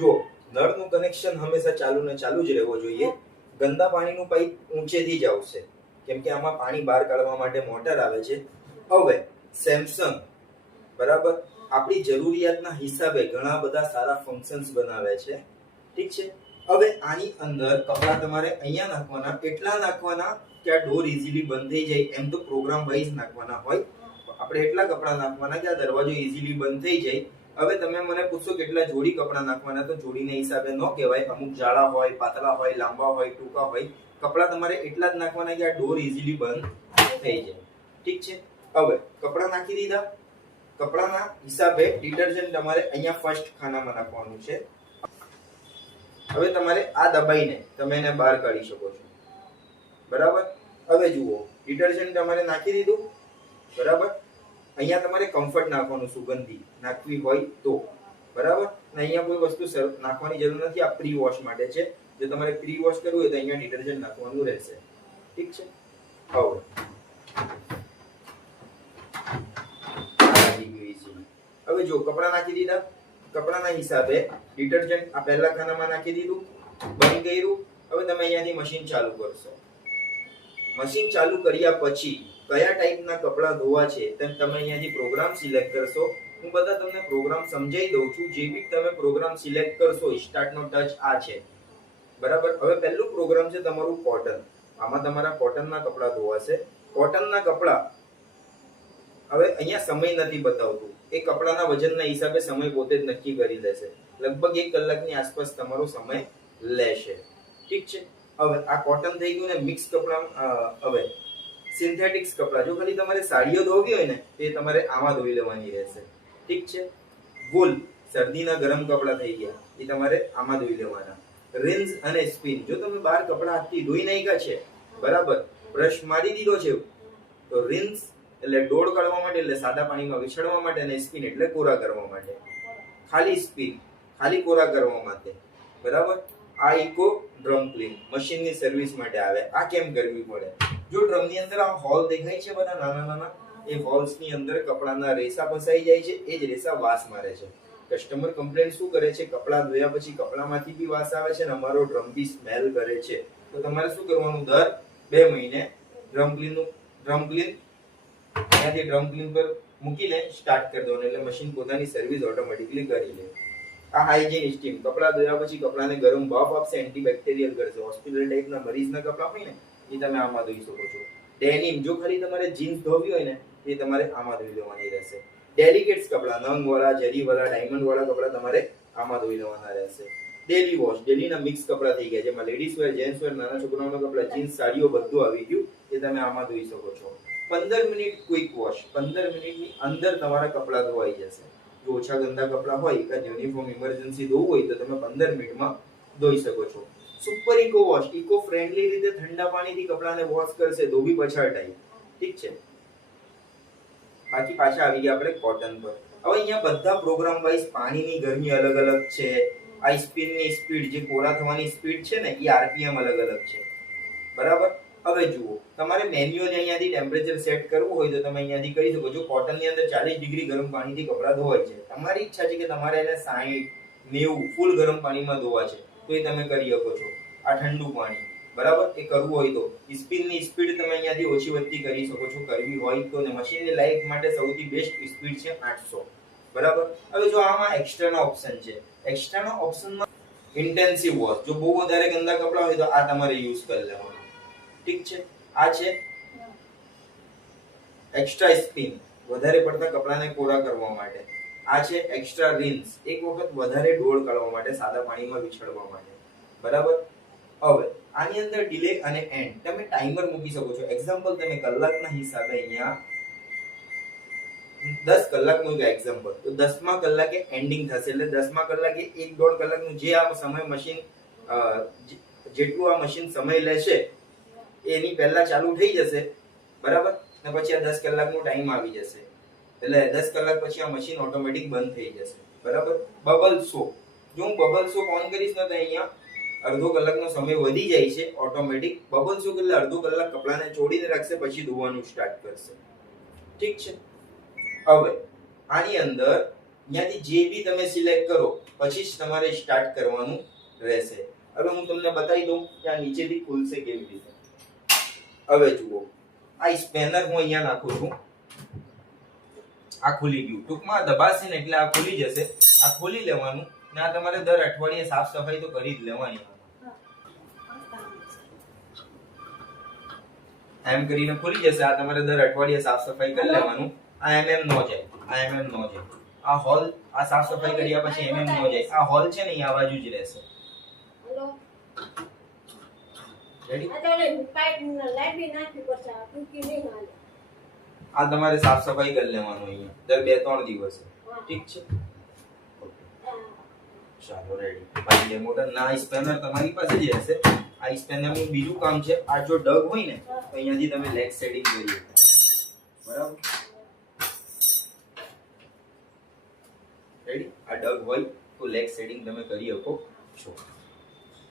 જો નળનું કનેક્શન હંમેશા ચાલુ ને ચાલુ જ રહેવો જોઈએ. ગંદા પાણીનું પાઇપ ઊંચેથી જ આવશે કેમ કે આમાં પાણી બહાર કાઢવા માટે મોટર આવે છે. હવે સેમસંગ બરાબર આપણી જરૂરિયાતના હિસાબે ઘણા બધા સારા ફંક્શન્સ બનાવે છે. ઠીક છે. હવે આની અંદર કપડા તમારે અહીંયા નાખવાના, કેટલા નાખવાના કે આ ડોર ઈઝીલી બંધ થઈ જાય. એમ તો પ્રોગ્રામ વાઇઝ નાખવાના હોય, આપણે એટલા કપડા નાખવાના કે આ દરવાજો ઈઝીલી બંધ થઈ જાય. હવે તમે મને પૂછો કેટલા જોડી કપડા નાખવાના, તો જોડીના હિસાબે ન કહેવાય. અમુક જાડા હોય, પાતળા હોય, લાંબા હોય, ટૂંકા હોય, કપડા તમારે એટલા જ નાખવાના કે આ ડોર ઈઝીલી બંધ થઈ જાય. ઠીક છે. હવે કપડા નાખી દીધા. કપડાના હિસાબે ડિટર્જન્ટ તમારે અહીંયા ફર્સ્ટ ખાનામાં નાખવાનું છે. હવે તમારે આ દબાઈને તમે એને બહાર કાઢી શકો છો. બરાબર. હવે જુઓ ડિટર્જન્ટ તમારે નાખી દીધું. બરાબર. અહીંયા તમારે કમ્ફર્ટ નાખવાનું, સુગંધી નાખવી હોય તો. બરાબર. અને અહીંયા કોઈ વસ્તુ નાખવાની જરૂર નથી, આ પ્રી વોશ માટે છે. જો તમારે પ્રી વોશ કરવું હોય તો અહીંયા ડિટર્જન્ટ નાખવાનું રહેશે. ઠીક છે. હવે જો કપડા નાખી દીધા. કપડાના હિસાબે ડિટર્જન્ટ આ પહેલા ખાનામાં નાખી દીધું, બંધ કર્યું. હવે તમે અહીંયાથી મશીન ચાલુ કરશો. મશીન ચાલુ કર્યા પછી કયા ટાઈપના કપડા ધોવા છે તેમ તમે અહીંયાથી પ્રોગ્રામ સિલેક્ટ કરશો. હું બધા તમને પ્રોગ્રામ સમજાવી દઉં છું. જે બી તમે પ્રોગ્રામ સિલેક્ટ કરશો, સ્ટાર્ટનો ટચ આ છે. બરાબર. હવે પહેલું પ્રોગ્રામ છે તમારું કોટન. આમાં તમારા કોટનના કપડા ધોવાશે. કોટનના કપડા હવે અહીંયા સમય નથી બતાવતું, એ કપડાના વજનના હિસાબે સમય પોતે જ નક્કી કરી લેશે. લગભગ 1 કલાકની આસપાસ તમારો સમય લેશે. ઠીક છે. હવે આ કોટન થઈ ગયું ને મિક્સ કપડા. હવે સિન્થેટિક્સ કપડા, જો ખાલી તમારે સાડીઓ ધોવી હોય ને તે તમારે આમાં ધોઈ લેવાની રહેશે. ઠીક છે. વૂલ, શરદીના ગરમ કપડા થઈ ગયા, એ તમારે આમાં ધોઈ લેવાના. રિન્સ અને સ્પિન, જો તમે બહાર કપડા હાથથી ધોઈ નાખ્યા છે, બરાબર, બ્રશ મારી દીધો છે, તો રિન્સ એટલે ડોળ કાઢવા માટે, એટલે સાદા પાણીમાં વિછળવા માટે, અને સ્પિન એટલે કોરા કરવા માટે. ખાલી સ્પિન, ખાલી કોરા કરવા માટે. બરાબર. આ ઇકો ડ્રમ ક્લીન મશીનની સર્વિસ માટે આવે. આ કેમ કરવી પડે? જો ડ્રમની અંદર આ હોલ દેખાય છે બધા નાના નાના, એ હોલ્સની અંદર કપડાના રેસા ફસાઈ જાય છે. એ જ રેસા વાસ મારે છે. કસ્ટમર કમ્પ્લેન્ટ શું કરે છે, કપડા ધોયા પછી કપડામાંથી બી વાસ આવે છે અને અમારો ડ્રમ બી સ્મેલ કરે છે. તો તમારે શું કરવાનું, દર 2 મહિને ડ્રમ ક્લીન અહીંયાથી ડ્રમ ક્લીન પર મૂકીને સ્ટાર્ટ કરી દેવાનું, એટલે મશીન પોતાની સર્વિસ ઓટોમેટિકલી કરી લે. આ હાઇજીન સ્ટીમ, કપડા ધોયા પછી કપડાને ગરમ બાફ આપશે, એન્ટીબેક્ટેરિયલ કરશે. હોસ્પિટલ ટાઈપના મરીઝના કપડા હોય ને એ તમે આમાં ધોઈ શકો છો. ડેનિમ, જો ખાલી તમારે જીન્સ ધોવી હોય ને એ તમારે આમાં ધોઈ લેવાની રહેશે. ડેલિકેટ્સ કપડા, નંગવાળા, જરીવાળા, ડાયમંડવાળા કપડા તમારે આમાં ધોઈ લેવાના રહેશે. ડેલી વોશ, ડેલીના મિક્સ કપડા થઈ ગયા, જેમાં લેડીઝ વેર, જેન્ટ્સ વેર, નાના છોકરાઓના કપડા, જીન્સ, સાડીઓ બધું આવી ગયું, એ તમે આમાં ધોઈ શકો છો. 15 મિનિટ ક્વિક વોશ, 15 મિનિટની અંદર તમારા કપડા ધોવાઈ જશે. જો ઓછા ગંદા કપડા હોય કે યુનિફોર્મ ઇમરજન્સી ધોવું હોય તો તમે 15 મિનિટમાં ધોઈ શકો છો. Super eco wash, eco friendly રીતે ઠંડા પાણીથી કપડાને વોશ કરશે, ધોબી પછાડ ટાઈપ. ઠીક છે. બાકી પાછા આવી ગયા આપણે કોટન પર. હવે અહીંયા બધા પ્રોગ્રામ વાઇઝ પાણીની ગરમી અલગ અલગ છે. આ સ્પિનની સ્પીડ, જે કોરા થવાની સ્પીડ છે ને, એ આરપીએમ અલગ અલગ છે. બરાબર. હવે જુઓ, તમારે મેન્યુઅલી અહીંયાથી ટેમ્પરેચર સેટ કરવું હોય તો તમે અહીંયાથી કરી શકો છો. કોટનની અંદર 40 ડિગ્રી ગરમ પાણીથી કપડા ધોવાય છે. તમારી ઈચ્છા છે કે તમારે એને 60, 90 ફૂલ ગરમ પાણીમાં ધોવા છે તો એ તમે કરી શકો છો. આ ઠંડુ પાણી, બરાબર, એ કરવું હોય તો. સ્પિનની સ્પીડ તમે અહીંયાથી ઓછી વધતી કરી શકો છો, કરવી હોય તો. ને મશીનની લાઈફ માટે સૌથી બેસ્ટ સ્પીડ છે 800. બરાબર. હવે જો આમાં એક્સ્ટ્રાના ઓપ્શન છે. એક્સ્ટ્રાના ઓપ્શનમાં ઇન્ટેન્સિવ વોશ, જો બહુ વધારે ગંદા કપડા હોય તો આ તમારે યુઝ કરી લેવાનું. ઠીક છે. આ છે એક્સ્ટ્રા સ્પિન, વધારે પડતા કપડાને કોરા કરવા માટે. આ છે એક્સ્ટ્રા રિન્સ, એક વખત વધારે ડોળ કાઢવા માટે, સાદા પાણીમાં વિછળવા માટે. બરાબર. હવે આની અંદર ડિલે અને એન્ડ, તમે ટાઈમર મૂકી શકો છો. એક્ઝામ્પલ તમે કલાકના હિસાબે અહીંયા 10 કલાકનું એક એક્ઝામ્પલ, તો 10મા કલાકે એન્ડિંગ થશે, એટલે 10મા કલાકે 1-1.5 કલાકનું જે આ સમય મશીન જેટલું આ મશીન સમય લેશે એની પહેલા ચાલુ થઈ જશે. બરાબર. ને પછી આ 10 કલાકનો ટાઈમ આવી જશે, એટલે 10 કલાક પછી આ મશીન ઓટોમેટિક બંધ થઈ જશે. બરાબર. બબલ સોપ, જો હું બબલ સોપ ઓન કરીશ ને તો અહીંયા અડધો કલાકનો સમય વધી જાય છે ઓટોમેટિક. બબલ સોપ એટલે અડધો કલાક કપડાને ચોડીને રાખશે, પછી ધોવાનું સ્ટાર્ટ કરશે. ઠીક છે. હવે આની અંદર અહીંયાથી જે બી તમે સિલેક્ટ કરો પછી જ તમારે સ્ટાર્ટ કરવાનું રહેશે. હવે હું તમને બતાવી દઉં કે આ નીચેથી ખુલશે કેવી રીતે. હવે જુઓ, આ સ્પેનર હું અહીંયા નાખું છું, આ ખુલી ગયું. ટૂંકમાં દબાશે ને એટલે આ ખુલી જશે. આ ખોલી લેવાનું ને આ તમારે દર અઠવાડિયે સાફ સફાઈ તો કરી જ લેવાની. એમ કરીને ખુલી જશે. આ તમારે દર અઠવાડિયે સાફ સફાઈ કરી લેવાનું. આ એમએમ નો જાય, આ એમએમ નો જાય. આ હોલ આ સાફ સફાઈ કર્યા પછી એમએમ નો જાય. આ હોલ છે ને આ બાજુ જ રહેશે. રેડી? આ તમારે સાફ સફાઈ કરી લેવાનું અહીંયા દર 2-3 દિવસે. ઠીક છે? ચાલો રેડી. બાકી ડેમો ના સ્પેનર તમારી પાસે જ રહેશે. આ સ્પેનર નું બીજું કામ છે, આ જો ડગ હોય ને તો અહીંયાથી તમે લેગ સેટિંગ કરી શકો. બરાબર? રેડી? આ ડગ હોય તો લેગ સેટિંગ તમે કરી શકો છો.